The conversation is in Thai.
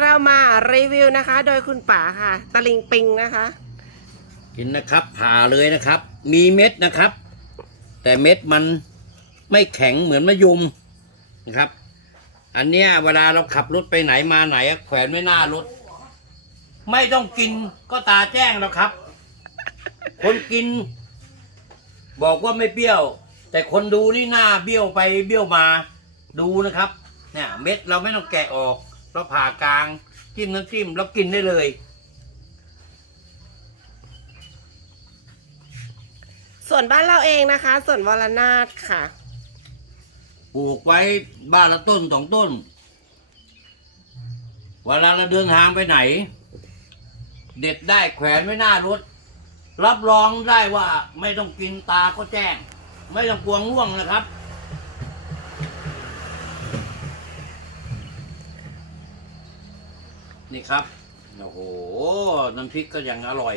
เรามารีวิวนะคะ โดยคุณป๋าค่ะ ตะลิงปิงนะคะ กินนะครับผ่าเลยนะครับ มีเม็ดนะครับ แต่เม็ดมันไม่แข็งเหมือนมะยุมนะครับ อันเนี้ยเวลาเราขับรถไปไหนมาไหนแขวนไว้หน้ารถ ไม่ต้องกินก็ตาแจ้งแล้วครับ คนกิน บอกว่าไม่เปรี้ยว แต่คนดูนี่หน้าเบี้ยวไปเบี้ยวมาดูนะครับ เนี่ย เม็ดเราไม่ต้องแกะออก เราผ่ากลางจิ้มน้ำจิ้มแล้วกินได้เลย ส่วนบ้านเราเองนะคะ ส่วนวรนาถค่ะ ปลูกไว้บ้านละต้นสองต้น เวลาเราเดินทางไปไหน เด็ดได้แขวนไว้หน้ารถ รับรองได้ว่าไม่ต้องกินตาก็แจ้ง ไม่ต้องกลัวง่วงนะครับ นี่ครับ โอ้โห น้ำพริกก็ยังอร่อย